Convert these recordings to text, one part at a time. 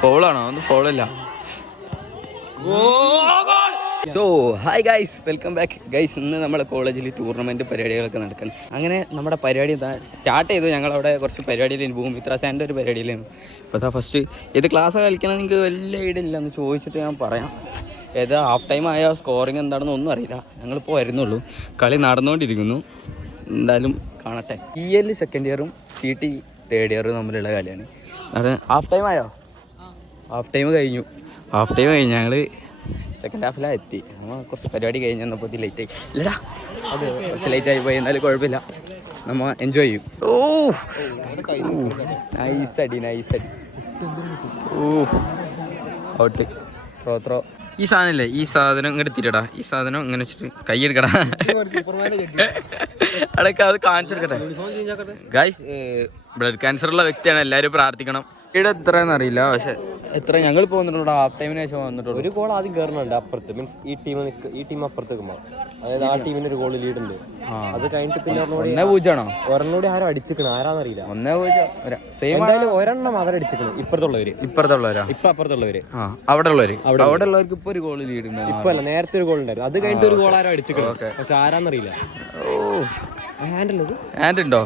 ഫൗളാണോ? ഒന്നും ഫൗളല്ല. So hi guys, welcome back guys. ഇന്ന് നമ്മുടെ കോളേജിൽ ടൂർണമെൻറ്റ് പരിപാടികളൊക്കെ നടക്കണം. അങ്ങനെ നമ്മുടെ പരിപാടി സ്റ്റാർട്ട് ചെയ്തു. ഞങ്ങളവിടെ കുറച്ച് പരിപാടിയിലായിരുന്നു. ഭൂമിത്ര സാറിൻ്റെ ഒരു പരിപാടിയിലായിരുന്നു. അപ്പോൾ അതാ ഫസ്റ്റ് ഏത് ക്ലാസ് കളിക്കണം നിങ്ങൾക്ക് വലിയ ഐഡിയ ഇല്ല. എന്ന് ചോദിച്ചിട്ട് ഞാൻ പറയാം. ഏതാ ഹാഫ് ടൈം ആയ സ്കോറിങ് എന്താണെന്ന് ഒന്നും അറിയില്ല. ഞങ്ങളിപ്പോൾ വരുന്നുള്ളൂ. കളി നടന്നുകൊണ്ടിരിക്കുന്നു. എന്തായാലും കാണട്ടെ. EL സെക്കൻഡ് ഇയറും CT തേർഡ് ഇയറും തമ്മിലുള്ള കളിയാണ്. ഹാഫ് ടൈം ആയോ? ഹാഫ് ടൈം കഴിഞ്ഞു. ഞങ്ങൾ സെക്കൻഡ് ഹാഫിലാണ് എത്തി. നമ്മൾ കുറച്ച് പരിപാടി കഴിഞ്ഞ് വന്നപ്പോൾ ലേറ്റായി. ഇല്ലടാ, അത് കുറച്ച് ലേറ്റായി പോയി. എന്നാലും കുഴപ്പമില്ല, നമ്മൾ എൻജോയ് ചെയ്യും. നൈസടി. ഔട്ട്. ത്രോ. ഈ സാധനമല്ലേ, ഈ സാധനം ഇങ്ങോട്ട് തിരിയടാ. ഈ സാധനം ഇങ്ങനെ വെച്ചിട്ട് കൈ എടുക്കടാ. അടക്ക അത് കാണിച്ചെടുക്കട്ടെ ഗൈസ്. ബ്ലഡ് ക്യാൻസർ ഉള്ള വ്യക്തിയാണ്, എല്ലാവരും പ്രാർത്ഥിക്കണം. ഇവിടെ എത്രയെന്ന് അറിയില്ല, പക്ഷെ എത്ര ഞങ്ങൾ പോകുന്നുണ്ടോ ഹാഫ് ടൈമിന് ശേഷം വന്നിട്ടുള്ളൂ. ഒരു ഗോൾ ആദ്യം കയറുന്നുണ്ട് അപ്പുറത്ത്, മീൻസ് ഈ ടീം അപ്പുറത്ത് നിൽക്കുമ്പോൾ, അതായത് ആ ടീമിന് ഒരു ഗോൾ ലീഡ് ഉണ്ട്. അത് കഴിഞ്ഞിട്ട് പിന്നെ 1-0 ഒരെണ്ണോടി ആരും അടിച്ചിക്കണം, ആരാന്നറിയില്ല. 1-0 സെയിം. ഒരെണ്ണം അവരടിച്ചിക്കണം. ഇപ്പുറത്തുള്ളവരാ ഇപ്പൊ അപ്പുറത്തുള്ളവര്, അവിടെ ഉള്ളവർക്ക് ഇപ്പൊ ഒരു ഗോൾ ലീഡ് ഉണ്ട്. ഇപ്പൊ അല്ല, നേരത്തെ ഒരു ഗോൾ ഉണ്ടായിരുന്നു. അത് കഴിഞ്ഞിട്ട് ഒരു ഗോൾ ആരും അടിച്ചിക്കണം, പക്ഷെ ആരാന്നറിയില്ല. ഹാൻഡ് ഉണ്ടോ? ഹാൻഡ് ഉണ്ടോ?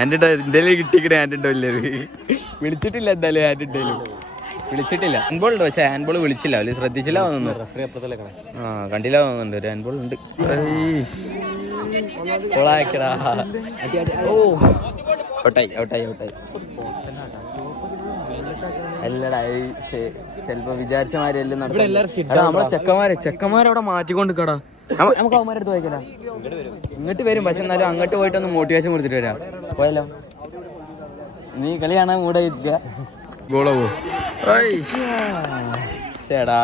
എന്തായാലും കിട്ടിക്കണേ. ഹാൻഡ് ഉണ്ടോ ഇല്ലത് വിളിച്ചിട്ടില്ല. എന്തായാലും ഹാൻഡ് ഉണ്ടായാലും വിളിച്ചിട്ടില്ല. ഹാൻഡ്ബോൾ ഉണ്ട്, പക്ഷെ ഹാൻഡ്ബോൾ വിളിച്ചില്ല. അവര് ശ്രദ്ധിച്ചില്ല തോന്നുന്നു. കണ്ടില്ല തോന്നുന്നുണ്ട്. ഒരു ഹാൻഡ്ബോൾ ഉണ്ട്. ഔട്ടായി. അല്ലടാ, ചിലപ്പോ വിചാരിച്ച മാതിരി എല്ലാം നടക്കും. നമ്മളെ ചെക്കന്മാരവിടെ മാറ്റിക്കൊണ്ടിരിക്കടാ. നമുക്ക് അവന്മാരെടുത്ത് വായിക്കല. ഇങ്ങോട്ട് വരും, പക്ഷെ എന്നാലും അങ്ങോട്ട് പോയിട്ടൊന്ന് മോട്ടിവേഷൻ കൊടുത്തിട്ട് വരാം. പോയല്ലോ, നീ കളി കാണാൻ കൂടെ ഇരിക്കുക. ചേടാ,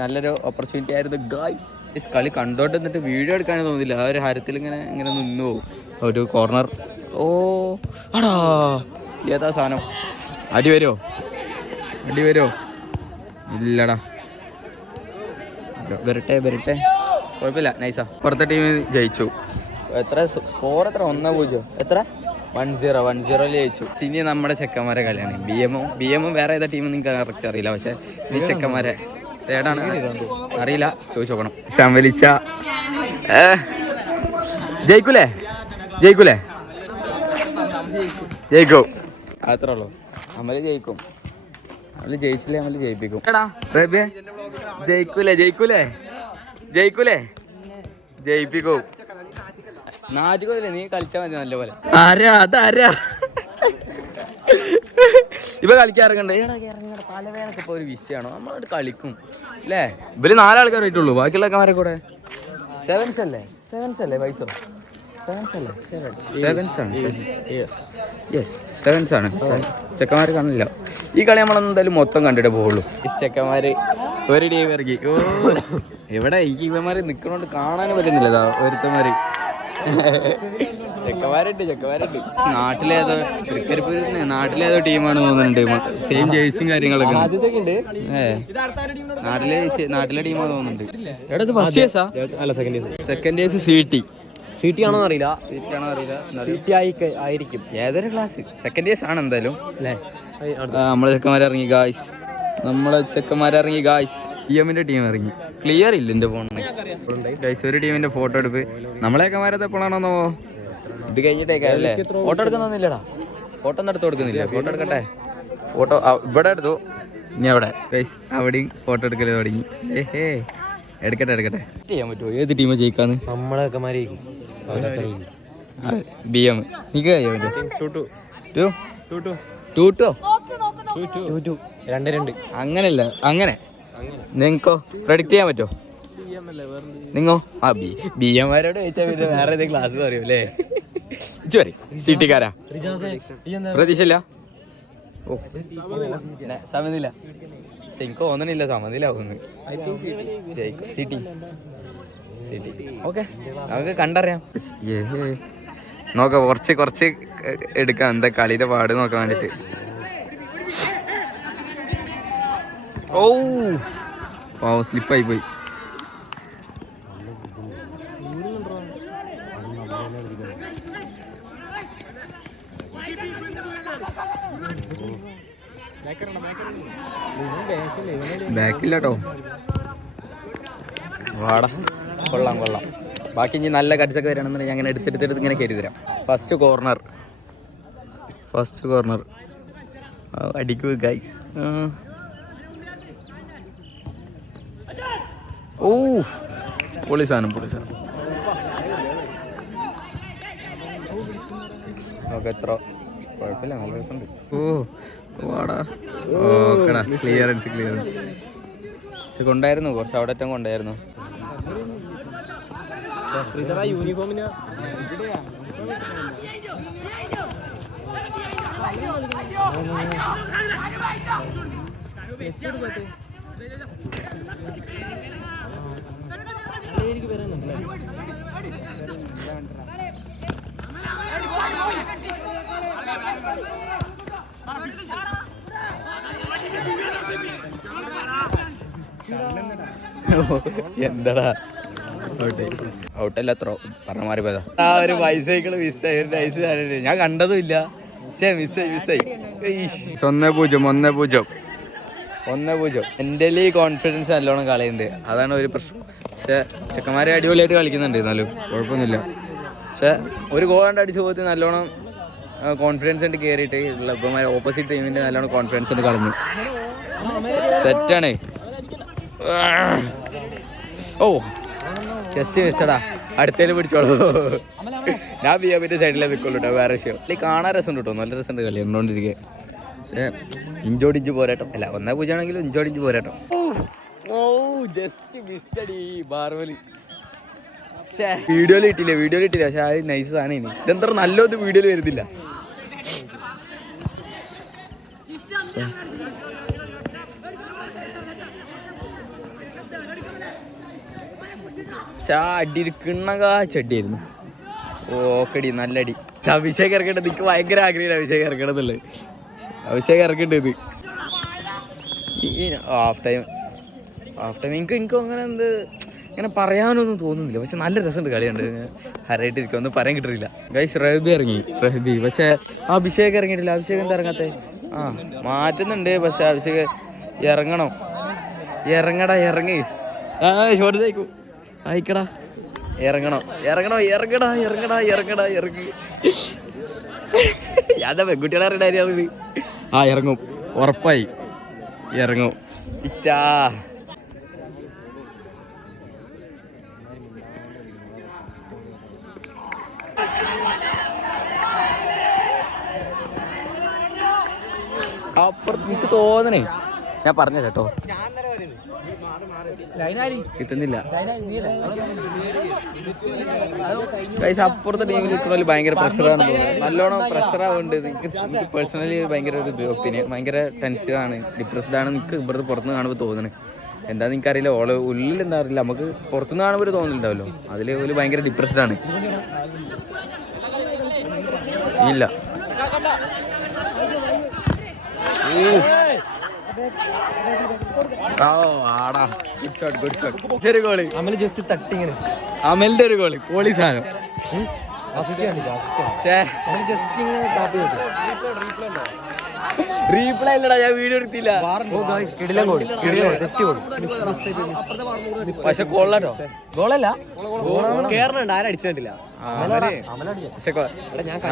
നല്ലൊരു ഓപ്പർച്യൂണിറ്റി ആയിരുന്നു ഗായ്സ്. കളി കണ്ടോട്ട് എന്നിട്ട് വീഡിയോ എടുക്കാനേ തോന്നില്ല. ആ ഒരു ഹരത്തിൽ ഇങ്ങനെ നിന്ന് പോകും. ഒരു കോർണർ. ആടാ, ഏതാ സാധനം? അടി വരുമോ? ഇല്ലടാ, വരട്ടെ. കുഴപ്പമില്ല, നൈസാ. പുറത്തെ ടീം ജയിച്ചു. എത്ര സ്കോർ? 1-0. എത്ര? 1-0 ജയിച്ചു. ഇനി നമ്മുടെ ചെക്കന്മാരെ കളിയാണ്. BM വേറെ ഏതാ ടീം നിങ്ങൾക്ക് കറക്റ്റ് അറിയില്ല, പക്ഷെ ഈ ചെക്കന്മാരെ ഏടാണ് അറിയില്ല, ചോദിച്ചു നോക്കണം. സംവലിച്ച ജയിക്കൂലേ? ജയിക്കും, അത്രേ ഉള്ളൂ. നമ്മള് ജയിക്കും. നമ്മള് ജയിച്ചില്ലേ, നമ്മള് ജയിപ്പിക്കും. ജയിക്കൂലേ? ജയിപ്പിക്കും. നാറ്റുകോല്ലേ, നീ കളിച്ചാൽ മതി നല്ലപോലെ. അതാരാ ഇപ്പൊ കളിക്കാറങ്ങണ്ടേ? തലവേനൊക്കെ ഇപ്പൊ ഒരു വിഷയമാണോ? നമ്മളോട് കളിക്കും അല്ലേ? ഇവര് 4 ആൾക്കാരായിട്ടുള്ളൂ. ബാക്കിയുള്ളവരെ കൂടെ സെവൻസ് അല്ലേ പൈസ? സെവൻസ് ആണ്. ചെക്കന്മാര് കാണില്ല. ഈ കളി നമ്മളെന്തായാലും മൊത്തം കണ്ടിട്ടേ പോവുള്ളൂ. ഈ ചെക്കന്മാര് ഒരു ടീം ഇറങ്ങി. എവിടെ ഈ ഇവന്മാര് നിക്കണോണ്ട് കാണാനും പറ്റുന്നില്ല. ഒരുത്തന്മാര് ചെക്കന്മാരുണ്ട്. നാട്ടിലേതോ ടീമാണ് തോന്നുന്നുണ്ട്. സെയിം ജേഴ്സിയും കാര്യങ്ങളൊക്കെ നാട്ടിലെ ടീമാണ് തോന്നുന്നുണ്ട്. എടാ, ഫസ്റ്റ് ഇയേഴ്സാ? സെക്കൻഡ് ഇയേഴ്സ് CT ആണോ അറിയില്ല. ആയിരിക്കും. ഏതൊരു ക്ലാസ് സെക്കൻഡ് ഇയേഴ്സ് ആണ് എന്തായാലും അല്ലേ? നമ്മളെ ചെക്കന്മാരിറങ്ങി ഗായ്സ്. EMന്റെ ടീം ഇറങ്ങി. ക്ലിയർ ഇല്ല എൻ്റെ ഫോണിന് ഗൈസ്. ഒരു ടീമിന്റെ ഫോട്ടോ എടുപ്പ്. നമ്മളെ ചെക്കന്മാരത് എപ്പോഴാണോന്നോ ഇത് കഴിഞ്ഞിട്ടേക്കല്ലേ? ഫോട്ടോ എടുക്കുന്നൊന്നുമില്ലടാ. ഫോട്ടോ ഒന്നും എടുത്ത് കൊടുക്കുന്നില്ല. ഫോട്ടോ എടുക്കട്ടെ. ഫോട്ടോ ഇവിടെ എടുത്തു. ഇനി അവിടെ ഗൈസ്, അവിടെയും ഫോട്ടോ എടുക്കല് തുടങ്ങി. എടുക്കട്ടെ. ചെയ്യാൻ പറ്റുമോ? ഏത് ടീമാ ജയിക്കാന്ന്? നമ്മളെ ചെക്കന്മാരെ BM. എനിക്ക് കഴിയാൻ പറ്റുമോ? 2-2 2-2 അങ്ങനല്ല, അങ്ങനെ നിങ്ങൾക്കോ പ്രഡിക്റ്റ് ചെയ്യാൻ പറ്റുമോ? നിങ്ങോ? BM-മാരോട് ചോദിച്ചാൽ പിന്നെ വേറെ ഏതെങ്കിലും ക്ലാസ് പറയൂ അല്ലേ? CT-കാരാ? പ്രതീക്ഷയില്ല. സമനില. പക്ഷെ എനിക്ക് തോന്നണില്ല സമനില ആവുന്നു. CT. ഓക്കെ, നമുക്ക് കണ്ടറിയാം. നോക്കാം, കുറച്ച് എടുക്കാം. എന്താ കളിയുടെ പാട് നോക്കാൻ വേണ്ടിട്ട്. സ്ലിപ്പായി പോയി. ബാക്കില്ല കേട്ടോ. വാടാ, കൊള്ളാം കൊള്ളാം. ബാക്കി ഇനി നല്ല കടിച്ചൊക്കെ വരണമെന്നുണ്ടെങ്കിൽ അങ്ങനെ എടുത്തെടുത്തെടുത്ത് ഇങ്ങനെ കയറി തരാം. ഫസ്റ്റ് കോർണർ അടിക്കൂ ഗൈസ്. ഓ പൊളി സാധനം. ഓക്കെ, എത്ര കുഴപ്പമില്ല, നല്ല രസമുണ്ട്. വാടാ, ഓക്കെടാ. ക്ലിയറൻസ് പക്ഷെ കൊണ്ടായിരുന്നു, കുറച്ച് അവിടെ ഏറ്റവും കൊണ്ടായിരുന്നു. യൂണിഫോമിന് എന്താടാ ഔട്ടല്ല, എത്ര പറഞ്ഞ മാറി പോയതാ. ആ ഒരു ബൈസൈക്കിള് മിസ്സായി, ഒരു നൈസ് സാധനം ഞാൻ കണ്ടതും ഇല്ല. പക്ഷേ മിസ്സായി. 1-0 എൻ്റെ കോൺഫിഡൻസ് നല്ലോണം കളിയുണ്ട്, അതാണ് ഒരു പ്രശ്നം. പക്ഷെ ചെക്കന്മാരെ അടിപൊളിയായിട്ട് കളിക്കുന്നുണ്ട്, എന്നാലും കുഴപ്പമൊന്നുമില്ല. പക്ഷെ ഒരു ഗോൾ കണ്ട് അടിച്ച് പോകത്ത് നല്ലോണം കോൺഫിഡൻസ് ഉണ്ട് കയറിയിട്ട് ക്ലബ്ബുമാർ ഓപ്പോസിറ്റ് ടീമിൻ്റെ നല്ലോണം കോൺഫിഡൻസ് ഉണ്ട് കളഞ്ഞു. സെറ്റാണ്. ഓ ജസ്റ്റ് മിസ്സടാ, അടുത്തേല് പിടിച്ചോളൂ. ഞാൻ ബിയാബിന്റെ സൈഡിലേ നിൽക്കുള്ളൂ കേട്ടോ, വേറെ വിഷയം. കാണാൻ രസമുണ്ട് കേട്ടോ, നല്ല രസമുണ്ട് കളി കണ്ടോണ്ടിരിക്കുക. പക്ഷേ ഇഞ്ചോടിഞ്ച് പോരാട്ടം അല്ല, 1-0 ആണെങ്കിലും ഇഞ്ചോടിഞ്ച് പോരാട്ടം. ഓ ജസ്റ്റ് മിസ്സടി ബാർവലി. വീഡിയോയിൽ ഇട്ടില്ല പക്ഷെ അത് നൈസ് സാധനം. ഇനി ഇതെന്താ നല്ലൊന്നും വീഡിയോയിൽ വരുന്നില്ല. അടിയിരിക്കണകാ ചെടിയായിരുന്നു. ഓക്കടി നല്ലടി. അഭിഷേക് ഇറക്കേണ്ടത് എനിക്ക് ഭയങ്കര ആഗ്രഹമാണ്, അഭിഷേക് ഇറക്കണമെന്നുള്ളത്. അഭിഷേക് ഇറക്കേണ്ടത് ഈ ഹാഫ് ടൈം എനിക്ക് അങ്ങനെ ഇങ്ങനെ പറയാനൊന്നും തോന്നുന്നില്ല. പക്ഷെ നല്ല രസമുണ്ട് കളിയുണ്ട്, ഹരായിട്ടിരിക്കും, ഒന്നും പറയാൻ കിട്ടില്ല. ഗൈസ് റഹബി ഇറങ്ങി, പക്ഷെ അഭിഷേക് ഇറങ്ങിയിട്ടില്ല. അഭിഷേക് എന്താ ഇറങ്ങാത്തെ? മാറ്റുന്നുണ്ട്, പക്ഷെ അഭിഷേക് ഇറങ്ങി ഷോട്ട് തയ്ക്കും. അയക്കടാ, ഇറങ്ങി അതാ പെൺകുട്ടികളെ അറിയണ്ടായിരുന്നു. ഇറങ്ങും, ഉറപ്പായി ഇറങ്ങും. ഇച്ചാ അപ്പുറത്ത് എനിക്ക് തോന്നണേ, ഞാൻ പറഞ്ഞ കേട്ടോ, കിട്ടുന്നില്ല. അപ്പുറത്തെ ടീമിൽ നിൽക്കണ ഭയങ്കര പ്രഷറാണ്, നല്ലോണം പ്രഷറാവുന്നുണ്ട്. എനിക്ക് പേഴ്സണലി ഭയങ്കര ഒരു ഒപ്പീനിയൻ, ഭയങ്കര ടെൻഷനാണ്, ഡിപ്രസ്ഡ് ആണ് എനിക്ക് ഇവിടുത്തെ പുറത്തുനിന്ന് കാണുമ്പോൾ തോന്നുന്നത്. എന്താന്ന് എനിക്കറിയില്ല, ഉള്ളിൽ എന്താ അറിയില്ല, നമുക്ക് പുറത്തുനിന്ന് കാണുമ്പോൾ ഒരു തോന്നുന്നുണ്ടാവല്ലോ, അതിൽ ഒരു ഭയങ്കര ഡിപ്രസ്ഡ് ആണ്. ഇല്ല അമലിന്റെ ഒരു ഗോള് പോളി സാധനം. റീപ്ലൈ ഇല്ലടാ, ഞാൻ വീഡിയോ എടുത്തില്ല. പക്ഷെ ഗോളാട്ടോ, ഗോളല്ല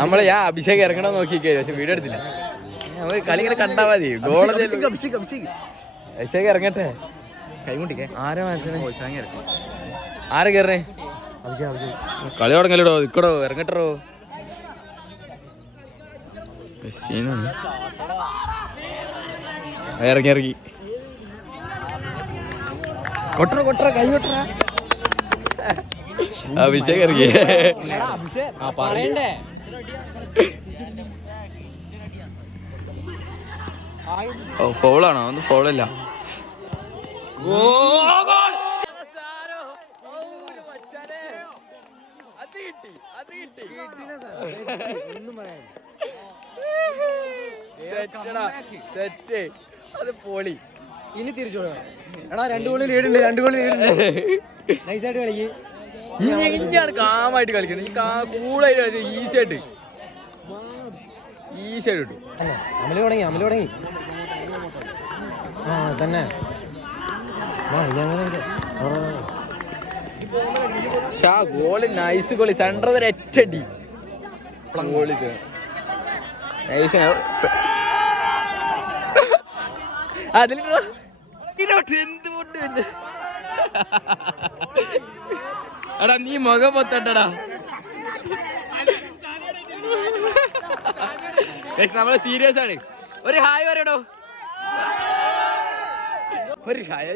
നമ്മള് ഞാൻ അഭിഷേക് ഇറങ്ങണോ നോക്കിക്കേ, പക്ഷെ വീഡിയോ എടുത്തില്ല. നമുക്ക് കളി ഇങ്ങനെ കണ്ടാ മതി. ഗോള അഭിഷേക് ഇറങ്ങട്ടെ, കൈമുട്ടിക്കേ. ആരെ കയറേ? കളി തുടങ്ങല്ലോ, നിക്കടോ, ഇറങ്ങട്ടോ. ഇറങ്ങി കൊട്ടറ കൈ കൊട്ടറ. അഭിഷേക് ഇറങ്ങി. ഫൗളാണോ? ഒന്നും ഫൗളല്ല. അത് പോളി. ഇനി തിരിച്ചു എടാ, 2 ഗോളിൽ ലീഡുണ്ട്, 2 ഗോളിൽ നൈസായിട്ട് കളിക്ക്. ഇനിയാണ് കാമായിട്ട് കളിക്കണം, കൂളായിട്ട് കളിച്ച ഈസിയായിട്ട് കിട്ടും. അമല് തുടങ്ങി തന്നെ ഗോള് നൈസ് ഗോളി സെൻട്രൽ വരെ ഒറ്റടി ഗോളി നൈസ്. എടാ നീ മുഖം പൊത്തണ്ടടാ. നമ്മള് സീരിയസ് ആണ്. ഒരു ഹായ് പറയടോ. ഒരു ഹായ്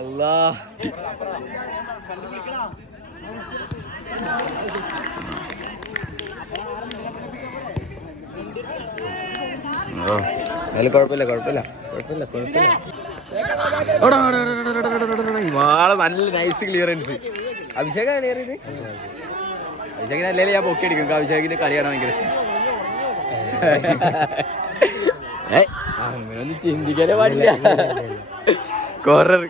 അല്ലാ. അതിൽ കുഴപ്പമില്ല കുഴപ്പമില്ല കുഴപ്പമില്ല കുഴപ്പമില്ല. നല്ല നൈസ് ക്ലിയറൻസ്. അഭിഷേക ക്ലിയർ ചെയ്ത് അഭിഷേകിന് അല്ലെങ്കിൽ ഞാൻ പൊക്കി അടിക്കും. അഭിഷേകിന് കളിയാണ് ഭയങ്കര ഇഷ്ടം. അങ്ങനൊന്നും ചിന്തിക്കാനേ പാടില്ല. കോർണർ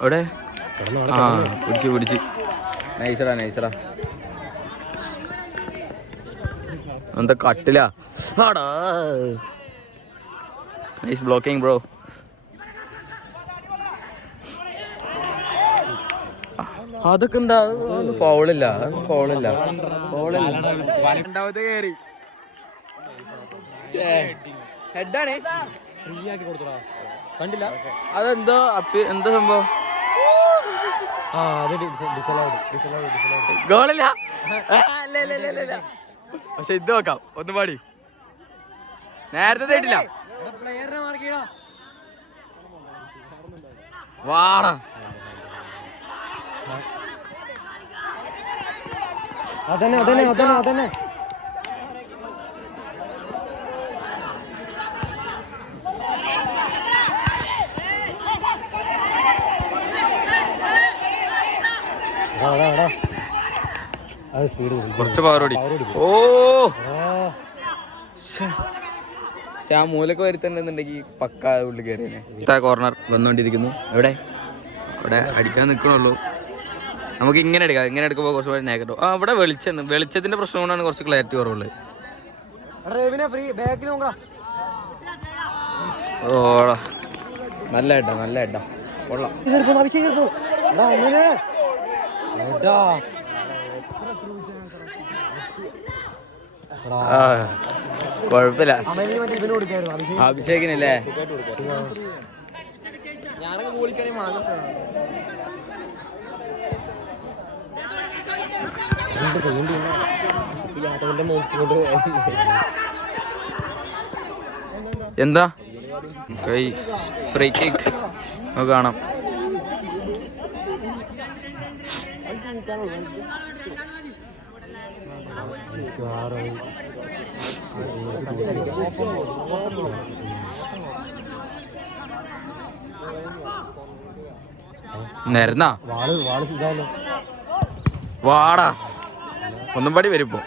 അവിടെ പിടിച്ച് പിടിച്ച് നൈസടാ നൈസടാ. എന്താ കട്ടില. Nice blocking bro. അതൊക്കെ എന്താ ഫൗളില്ല ഫൗളില്ല ഫൗളില്ല. രണ്ടാമത്തെ കയറി ഹെഡാണ് ഫ്രീ ആക്കി കൊടുത്തോടാ. കണ്ടില്ല അതെന്തോ എന്താ സംഭവം. ഗോളില്ല പക്ഷെ ഇത് നോക്കാം. ഒന്നും പാടി നേരത്തെ തേട്ടില്ല. വാടാ അതന്നെ അതന്നെ അതന്നെ അതന്നെ. കുറച്ച് പവർ ഓടി. ഓ ആ മൂലൊക്കെ വരുത്തണ്ടെന്നുണ്ടെങ്കിൽ പക്ക ഉള്ളിൽ കയറിയേ. കോർണർ വന്നുകൊണ്ടിരിക്കുന്നു. എവിടെ അവിടെ അടിക്കാൻ നിൽക്കണുള്ളൂ. നമുക്ക് ഇങ്ങനെ എടുക്കാം. ഇങ്ങനെ എടുക്കുമ്പോൾ കുറച്ച് കൂടി നേക്കട്ടോ. ആ ഇവിടെ വെളിച്ചത്തിന്റെ പ്രശ്നം കൊണ്ടാണ് കുറച്ച് ക്ലാരിറ്റി കുറവുള്ളത്. ഓടാ നല്ല ഇട്ടാ നല്ല ഇട്ടാ കൊള്ളാം. കുഴപ്പമില്ല. അഭിഷേകിനല്ലേ എന്താ കൈ ഫ്രീ കിക്ക് കാണാം. നേരുന്നാ വാടാ ഒന്നും പാടി വരുമ്പോ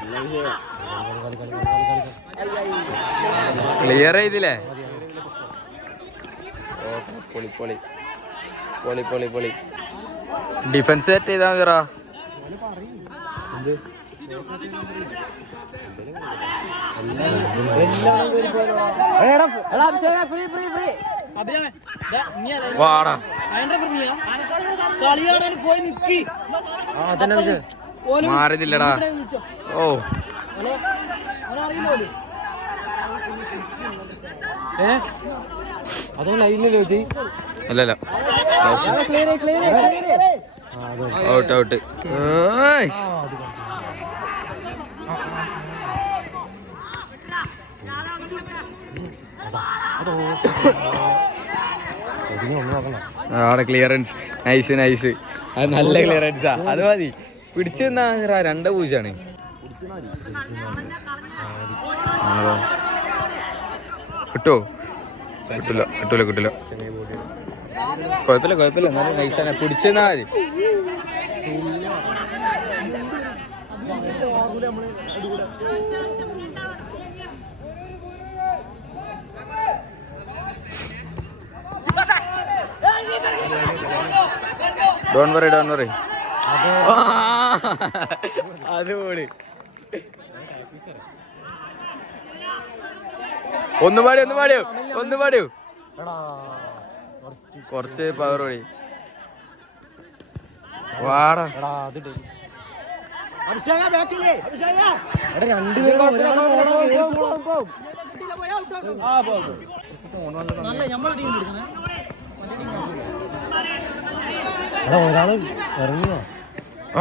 ക്ലിയർ ചെയ്തില്ലേ. പൊളി പൊളി പൊളി പൊളി പൊളി. ഡിഫൻസ് സെറ്റ് ചെയ്താ മതിറാ. വാടാ മാറിയതില്ലടാ. ഓ അല്ലല്ല ഔട്ട് ഔട്ട്. അവിടെ ക്ലിയറൻസ് നൈസ് നൈസ്. അത് നല്ല ക്ലിയറൻസാ. അത് മതി പിടിച്ചു തന്നാ 2-0 കിട്ടോ. കിട്ടില്ല കിട്ടില്ല കിട്ടില്ല. കുഴപ്പമില്ല കുഴപ്പമില്ല. നല്ല നൈസാണ്. പിടിച്ചു തന്നാ മതി. Don't worry don't worry. അത് പോളി ഒന്ന് പാടിയോ കുറച്ച് പവർ വഴി വാടാ.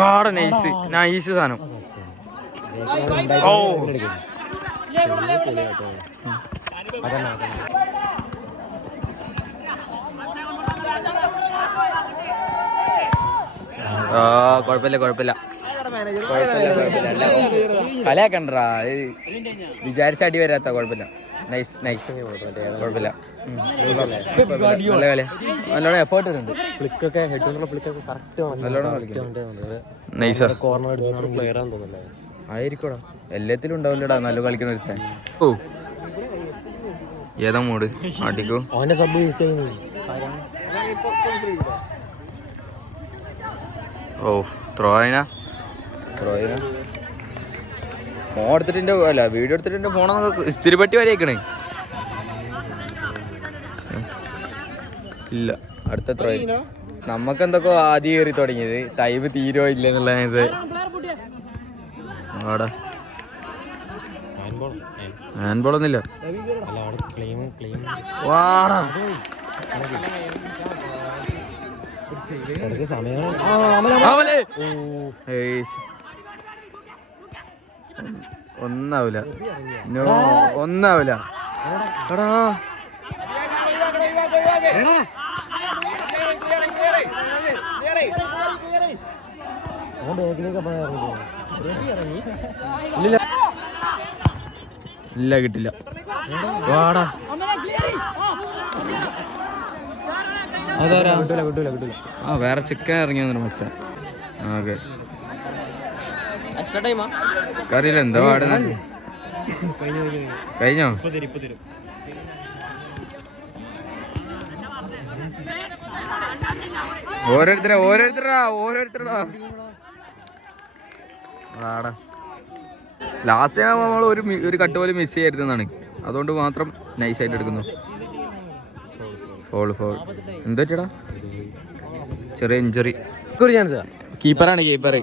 ആടെ നൈസ് സാധനം. ഓ കുഴപ്പമില്ല കളിയാക്കണ്ടാ, വിചാരിച്ച അടി വരാത്ത. കുഴപ്പമില്ല, നൈസ് കുഴപ്പമില്ല. നല്ല കളി, നല്ലോണം എഫേർട്ട് ഉണ്ട്. ഫ്ലിക്കൊക്കെ ഹെഡ് ഫ്ലിക്കൊക്കെ കറക്റ്റ് നൈസാ കോർണർ പ്ലെയർ ആണെന്ന് തോന്നുന്നില്ല. ആയിരിക്കോടാ, എല്ലാത്തിലും ഉണ്ടാവില്ലടാ നല്ല കളിക്കുന്ന ഒരുത്തൻ. ഓ ഏതാ മൂട് ആട്ടിക്കോ. അവന്റെ സബ് യൂസ് ചെയ്യുന്നു. ഓ ത്രോയിന ഫോൺ എടുത്തിട്ട് അല്ല വീഡിയോ എടുത്തിട്ട് ഫോണൊക്കെ ഇസ്തിരിപ്പെട്ടി വരെയൊക്കെയാണ്. ഇല്ല അടുത്ത ത്രോ നമുക്ക് എന്തൊക്കെ ആദ്യം കയറി തുടങ്ങിയത്, ടൈം തീരോ ഇല്ല എന്നുള്ള ആടാ ഹാൻഡ് ബോൾ ഒന്നുമില്ല. വാടാ ഒന്നാവൂല എടാ. ഇല്ല കിട്ടില്ല. വാടാ അതാരാ? ആ വേറെ ചിക്കൻ ഇറങ്ങിയ മച്ച. ഓക്കെ കറിയില്ല എന്താ പാടുന്ന കഴിഞ്ഞോ? ഓരോരുത്തരാ വാടാ. ലാസ്റ്റ് ടൈം നമ്മൾ ഒരു കട്ട് പോലും മിസ് ചെയ്യരുതെന്നാണ്, അതുകൊണ്ട് മാത്രം നൈസായിട്ട് എടുക്കുന്നു. ഫോൾ എന്താ ചേട്ടാ? ചെറിയ ഇഞ്ചറി. കീപ്പറാണ് കീപ്പർ.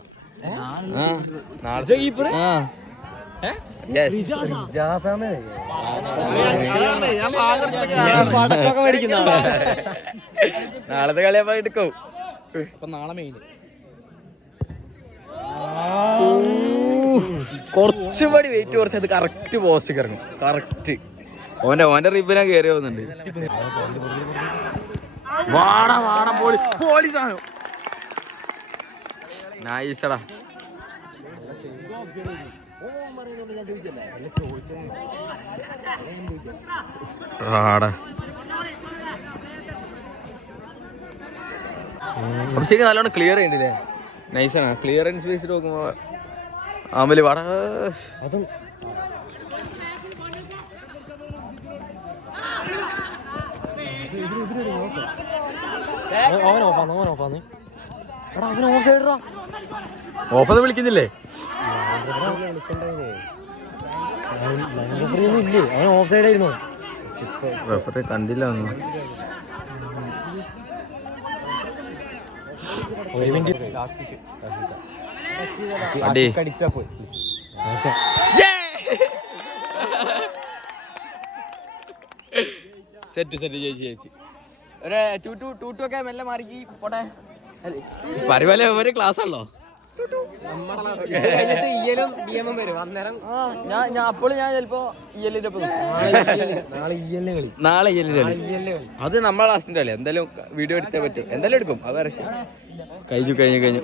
നാളത്തെ കളിയപ്പോ എടുക്കും. നാളെ മെയിൻ കുറച്ചും കൂടി വെയിറ്റ് കുറച്ച് അത് കറക്റ്റ് പോസ്റ്റ് ഇറങ്ങും. കറക്റ്റ് ഓന്റെ റിബിനാ കയറി പോകുന്നുണ്ട്. വാടാ പോളി സാധനം നൈസടാ. ആടാ കുറച്ചേക്ക് നല്ലോണം ക്ലിയർ ചെയ്യണ്ടില്ലേ? നൈസാണ് ക്ലിയറൻസ് ബേസിൽ നോക്കുമ്പോ ആമല് വാടാ. അതും ഓഫത് വിളിക്കുന്നില്ലേ? റെഫറി കണ്ടില്ല ഒന്നും. സെറ്റ് ചേച്ചി ഒരു 2-2 ഒക്കെ മെല്ലെ മാറിക്ക് പോട്ടെ. പറയുപോലെ ഒരു ക്ലാസ് ആണല്ലോ. ഞാൻ അപ്പോൾ ഞാൻ ചിലപ്പോ ഇയലിന്റെ ഒപ്പം നാളെ ഇയലിന്റെ കളി. അത് നമ്മളെ ക്ലാസിന്റെ കളി. എന്തായാലും വീഡിയോ എടുത്തേ പറ്റും. എന്തായാലും എടുക്കും. അത് കഴിഞ്ഞു